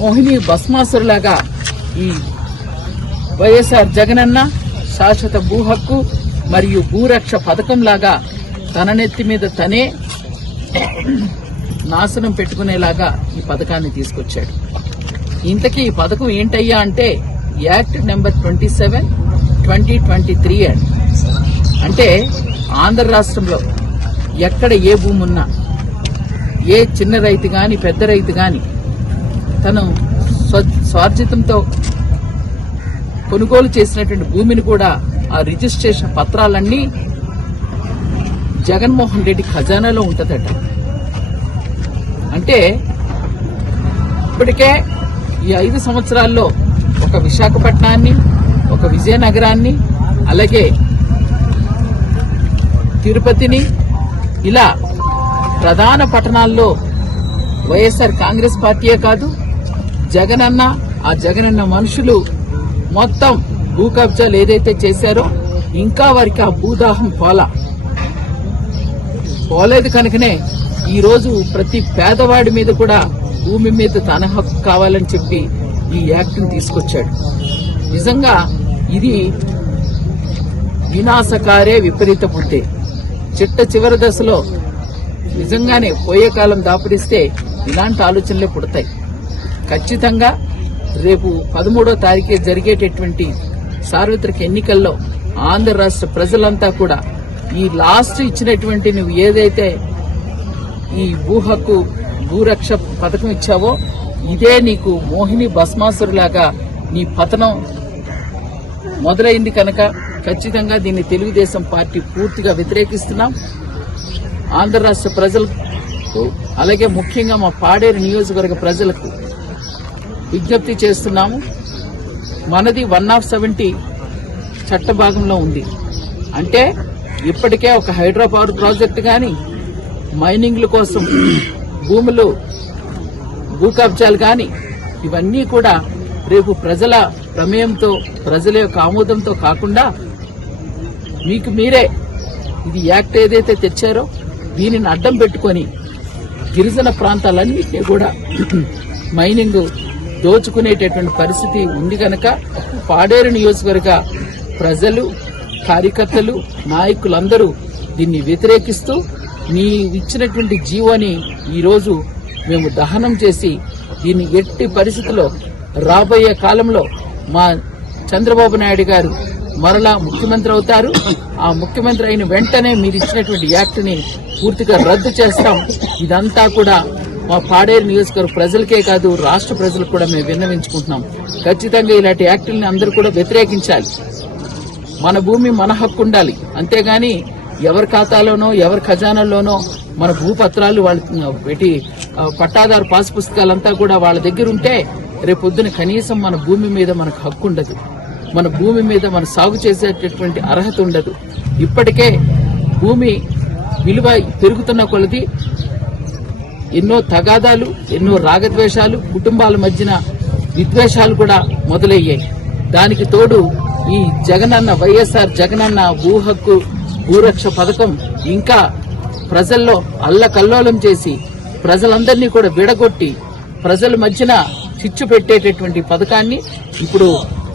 మోహిని భస్మాసురులాగా ఈ వైఎస్ఆర్ జగనన్న శాశ్వత భూ హక్కు మరియు భూరక్ష పథకం లాగా తన నెత్తి మీద తనే నాశనం పెట్టుకునేలాగా ఈ పథకాన్ని తీసుకొచ్చాడు. ఇంతకీ ఈ పథకం ఏంటయ్యా అంటే act number twenty seven twenty twenty three and. అంటే ఆంధ్ర రాష్ట్రంలో ఎక్కడ ఏ భూమి ఉన్నా ఏ చిన్న రైతు కానీ పెద్ద రైతు కానీ తను స్వ- స్వార్జితంతో కొనుగోలు చేసినటువంటి భూమిని కూడా ఆ రిజిస్ట్రేషన్ పత్రాలన్నీ జగన్మోహన్ రెడ్డి ఖజానాలో ఉంటుందట. అంటే ఇప్పటికే ఈ ఐదు సంవత్సరాల్లో ఒక విశాఖపట్నాన్ని ఒక విజయనగరాన్ని అలాగే తిరుపతిని ఇలా ప్రధాన పట్టణాల్లో వైఎస్ఆర్ కాంగ్రెస్ పార్టీయే కాదు జగనన్న ఆ జగనన్న మనుషులు మొత్తం భూ కబ్జాలు ఏదైతే చేశారో ఇంకా వారికి ఆ భూదాహం పోలా. పోలేదు కనుకనే ఈరోజు ప్రతి పేదవాడి మీద కూడా భూమి మీద తన హక్కు కావాలని చెప్పి ఈ యాక్ట్ని తీసుకొచ్చాడు. నిజంగా ఇది వినాశకారే విపరీత బుద్ధి చిట్ట చివరి దశలో నిజంగానే పోయే కాలం దాపురిస్తే ఇలాంటి ఆలోచనలే పుడతాయి. ఖచ్చితంగా రేపు పదమూడో తారీఖే జరిగేటటువంటి సార్వత్రిక ఎన్నికల్లో ఆంధ్ర రాష్ట్ర ప్రజలంతా కూడా ఈ లాస్ట్ ఇచ్చినటువంటి నువ్వు ఏదైతే ఈ భూ హక్కు భూరక్ష పథకం ఇచ్చావో ఇదే నీకు మోహిని భస్మాసురులాగా నీ పతనం మొదలైంది కనుక ఖచ్చితంగా దీన్ని తెలుగుదేశం పార్టీ పూర్తిగా వ్యతిరేకిస్తున్నాం. ఆంధ్ర రాష్ట్ర ప్రజలకు అలాగే ముఖ్యంగా మా పాడేరు నియోజకవర్గ ప్రజలకు విజ్ఞప్తి చేస్తున్నాము. మనది వన్ ఆఫ్ సెవెంటీ చట్ట భాగంలో ఉంది. అంటే ఇప్పటికే ఒక హైడ్రో పవర్ ప్రాజెక్టు కానీ మైనింగ్ల కోసం భూములు భూ కబ్జాలు కానీ ఇవన్నీ కూడా రేపు ప్రజల ప్రమేయంతో ప్రజల యొక్క ఆమోదంతో కాకుండా మీకు మీరే ఇది యాక్ట్ ఏదైతే తెచ్చారో దీనిని అడ్డం పెట్టుకొని గిరిజన ప్రాంతాలన్నింటినీ కూడా మైనింగ్ దోచుకునేటటువంటి పరిస్థితి ఉంది కనుక పాడేరు నియోజకవర్గ ప్రజలు కార్యకర్తలు నాయకులందరూ దీన్ని వ్యతిరేకిస్తూ మీ ఇచ్చినటువంటి జీవోని ఈరోజు మేము దహనం చేసి దీన్ని ఎట్టి పరిస్థితిలో రాబోయే కాలంలో మా చంద్రబాబు నాయుడు గారు మరలా ముఖ్యమంత్రి అవుతారు. ఆ ముఖ్యమంత్రి అయిన వెంటనే మీరు ఇచ్చినటువంటి యాక్ట్ని పూర్తిగా రద్దు చేస్తాం. ఇదంతా కూడా మా పాడేరు నియోజకవర్గ ప్రజలకే కాదు రాష్ట్ర ప్రజలకు కూడా మేము విన్నవించుకుంటున్నాం. ఖచ్చితంగా ఇలాంటి యాక్టుల్ని అందరూ కూడా వ్యతిరేకించాలి. మన భూమి మన హక్కు ఉండాలి. అంతేగాని ఎవరి ఖాతాలోనో ఎవరి ఖజానాలోనో మన భూపత్రాలు వాళ్ళ పెట్టి పట్టాదారు పాస్ పుస్తకాలంతా కూడా వాళ్ళ దగ్గర ఉంటే రేపు పొద్దున కనీసం మన భూమి మీద మనకు హక్కు ఉండదు. మన భూమి మీద మన సాగు చేసేటటువంటి అర్హత ఉండదు. ఇప్పటికే భూమి విలువ పెరుగుతున్న కొలది ఎన్నో తగాదాలు ఎన్నో రాగద్వేషాలు కుటుంబాల మధ్యన విద్వేషాలు కూడా మొదలయ్యాయి. దానికి తోడు ఈ జగనన్న వైఎస్ఆర్ జగనన్న భూ హక్కు భూరక్ష పథకం ఇంకా ప్రజల్లో అల్లకల్లోలం చేసి ప్రజలందరినీ కూడా విడగొట్టి ప్రజల మధ్యన చిచ్చు పెట్టేటటువంటి పథకాన్ని ఇప్పుడు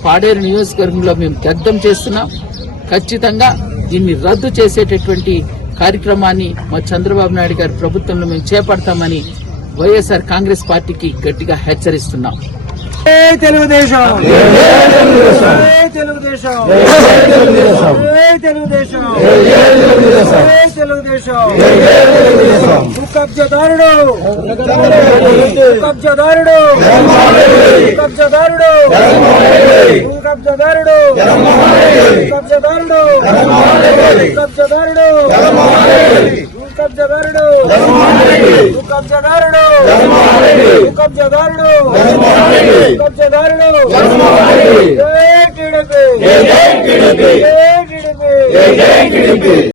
పాడేరు నియోజకవర్గంలో మేము దగ్ధం చేస్తున్నాం. ఖచ్చితంగా దీన్ని రద్దు చేసేటటువంటి కార్యక్రమాన్ని మా చంద్రబాబు నాయుడు గారి ప్రభుత్వంలో మేము చేపడతామని వైఎస్ఆర్ కాంగ్రెస్ పార్టీకి గట్టిగా హెచ్చరిస్తున్నాం. తెలుగుదేశం! తెలుగుదేశం! తెలుగుదేశం! కబ్జదారుడు కబ్జదారుడు కబ్జదారుడు కబ్జదారుడు. కబ్జదారుడు. కబ్జదారుడు. కబ్జదారుడు. కబ్జదారుడు. కబ్జదారుడు. కబ్జదారుడు. టీడీపీ.